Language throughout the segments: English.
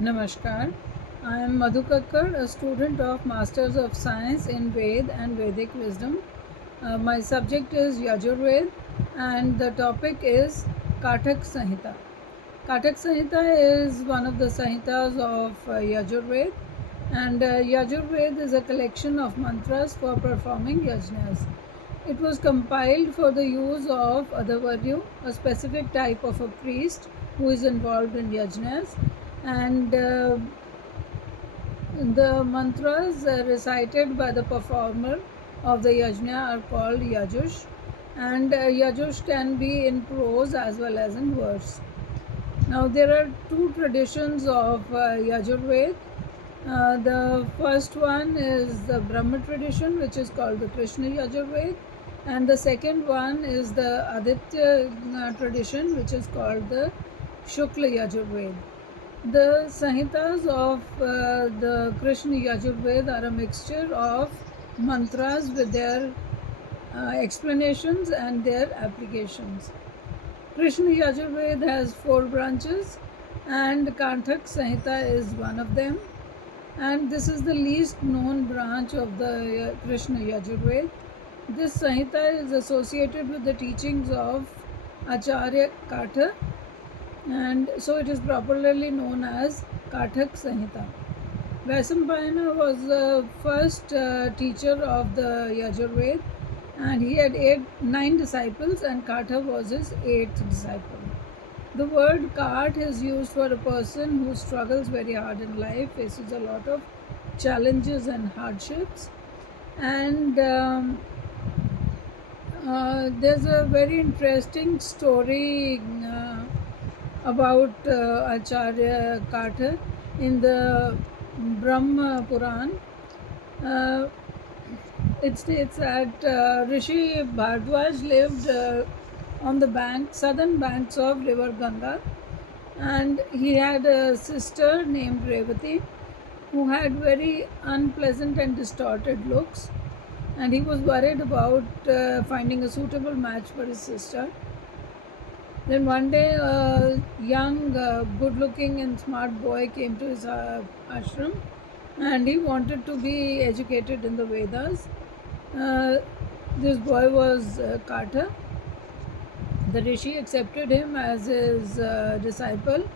Namaskar. I am Madhu Kakar, a student of Masters of Science in Ved and Vedic Wisdom. My subject is Yajurveda and the topic is Kathak Sanhita. Kathak Sanhita is one of the Sanhitas of Yajurveda, and Yajurveda is a collection of mantras for performing yajnas. It was compiled for the use of Adhavaryu, a specific type of a priest who is involved in yajnas, and the mantras recited by the performer of the yajna are called yajush, and yajush can be in prose as well as in verse. Now, there are two traditions of Yajurveda. The first one is the Brahma tradition, which is called the Krishna Yajurveda, and the second one is the Aditya tradition, which is called the Shukla Yajurveda. The Sanhitas of the Krishna Yajurveda are a mixture of mantras with their explanations and their applications. Krishna Yajurveda has 4 branches, and Kanthak Sanhita is one of them. And this is the least known branch of the Krishna Yajurveda. This Sanhita is associated with the teachings of Acharya Katha, and so it is properly known as Kathak Sanhita. Vaisambhayana was the first teacher of the Yajurveda, and he had 9 disciples, and Katha was his 8th disciple. The word Kath is used for a person who struggles very hard in life, faces a lot of challenges and hardships, and there's a very interesting story about Acharya Katha in the Brahma Puran. It states that Rishi Bhardwaj lived on the southern banks of river Ganga, and he had a sister named Revati who had very unpleasant and distorted looks, and he was worried about finding a suitable match for his sister. Then one day a young, good looking and smart boy came to his ashram, and he wanted to be educated in the Vedas. This boy was Katha. The Rishi accepted him as his disciple,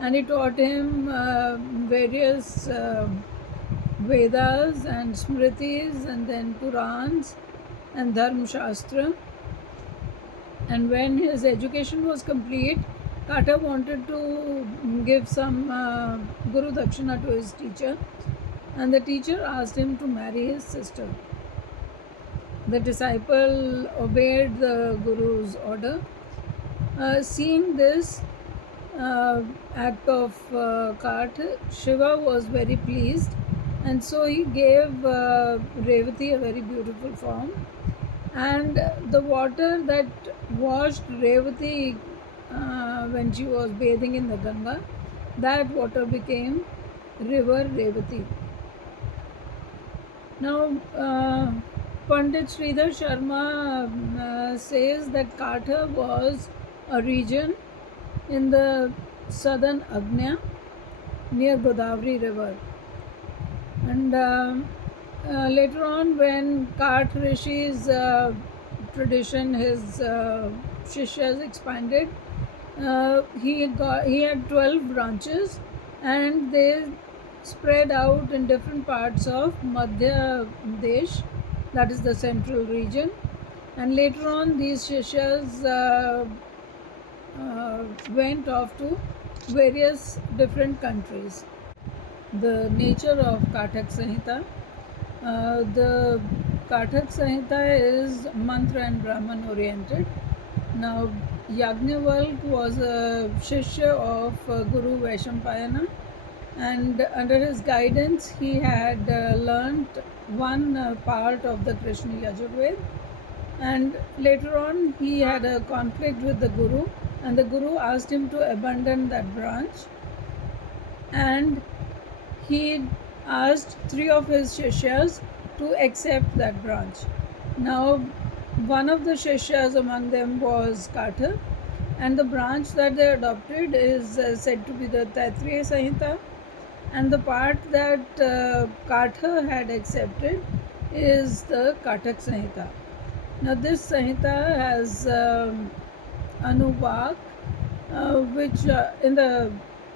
and he taught him various Vedas and Smritis, and then Purans and Dharma Shastra. And when his education was complete, Katha wanted to give some Guru Dakshina to his teacher, and the teacher asked him to marry his sister. The disciple obeyed the Guru's order. Seeing this act of Katha, Shiva was very pleased, and so he gave Revati a very beautiful form. And the water that washed Revati when she was bathing in the Ganga, that water became river Revati. Now, Pandit Sridhar Sharma says that Katha was a region in the southern Agnya near Godavari river. And later on, when Kath Rishi's tradition, his Shishyas expanded, he had 12 branches, and they spread out in different parts of Madhya Desh, that is the central region. And later on, these Shishyas went off to various different countries. The nature of Kathak Sanhita. The Kathak Sanhita is mantra and Brahman oriented. Now, Yajnavalk was a Shishya of Guru Vaishampayana, and under his guidance he had learnt one part of the Krishna Yajurveda, and later on he had a conflict with the Guru, and the Guru asked him to abandon that branch, and he asked 3 of his Shishyas to accept that branch. Now, one of the Shishyas among them was Katha, and the branch that they adopted is said to be the Taittiriya Sanhita, and the part that Kathar had accepted is the Kathak Samhita. Now, this Samhita has Anuvak, which in the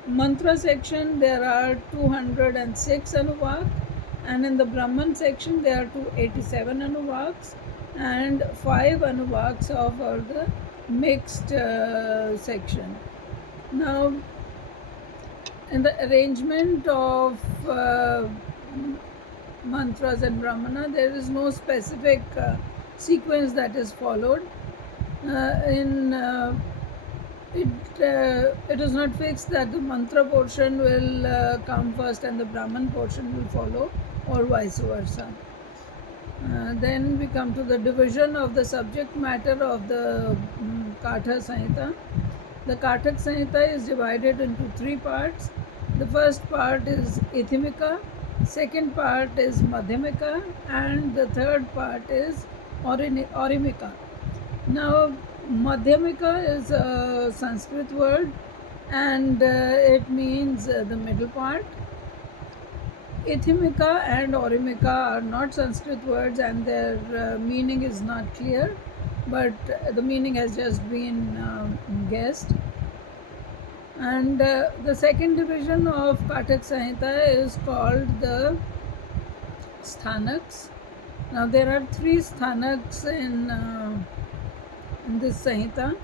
mantra section there are 206 Anuvak, and in the Brahman section there are 287 Anuvaks, and 5 Anuvaks of the mixed section. Now, in the arrangement of mantras and Brahmana, there is no specific sequence that is followed. It is not fixed that the mantra portion will come first and the Brahman portion will follow, or vice versa. Then we come to the division of the subject matter of the Katha Samhita. The Kathak Samhita is divided into 3 parts. The first part is Ithimika, second part is Madhyamika, and the third part is Aurimika. Now, Madhyamika is a Sanskrit word, and it means the middle part. Ithimika and Aurimika are not Sanskrit words, and their meaning is not clear, but the meaning has just been guessed. And the second division of Kathak Samhita is called the Sthanaks. Now, there are 3 Sthanaks in this Samhita.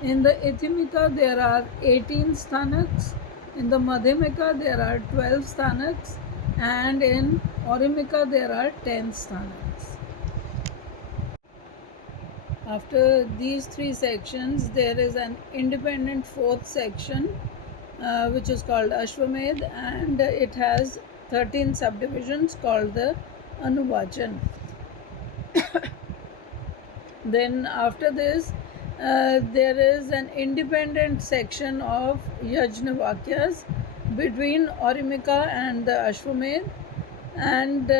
In the Ithimika, there are 18 Sthanaks. In the Madhyamika, there are 12 Sthanaks. And in Aurimika, there are 10 Sthanaks. After these 3 sections, there is an independent 4th section which is called Ashwamedh, and it has 13 subdivisions called the Anuvachan. Then after this, there is an independent section of Yajna Vakyas between Aurimika and the Ashwamedh, and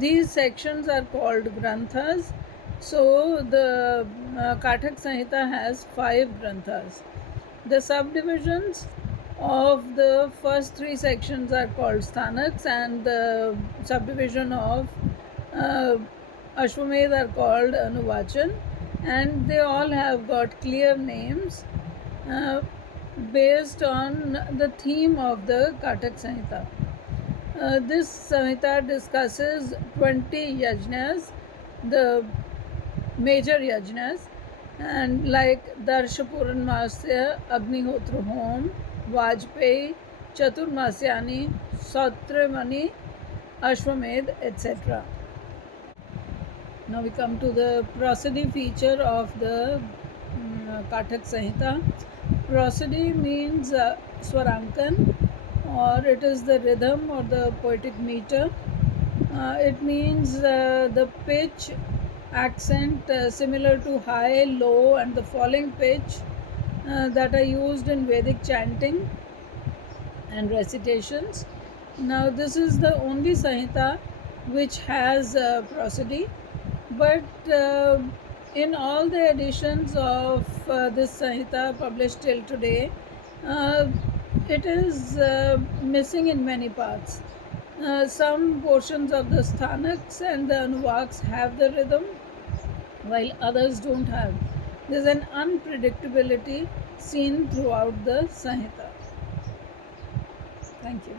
these sections are called Granthas. So the Kathak Samhita has 5 Granthas. The subdivisions of the first 3 sections are called Sthanaks, and the subdivision of Ashwamedh are called Anuvachan, and they all have got clear names based on the theme of the Kathak Samhita. This Samhita discusses 20 yajnas, the major yajnas, and like Darshapuranmasya, Agnihotra Hom, Vajpayee, Chaturmasyani, Sautramani, Ashwamedh, etc. Now we come to the prosody feature of the Kathak Samhita. Prosody means Swarankan, or it is the rhythm or the poetic meter. It means the pitch, accent similar to high, low, and the falling pitch that are used in Vedic chanting and recitations. Now, this is the only Samhita which has prosody, but in all the editions of this Samhita published till today, it is missing in many parts. Some portions of the Sthanaks and the Anuvaks have the rhythm, while others don't have. There's an unpredictability seen throughout the Samhita. Thank you.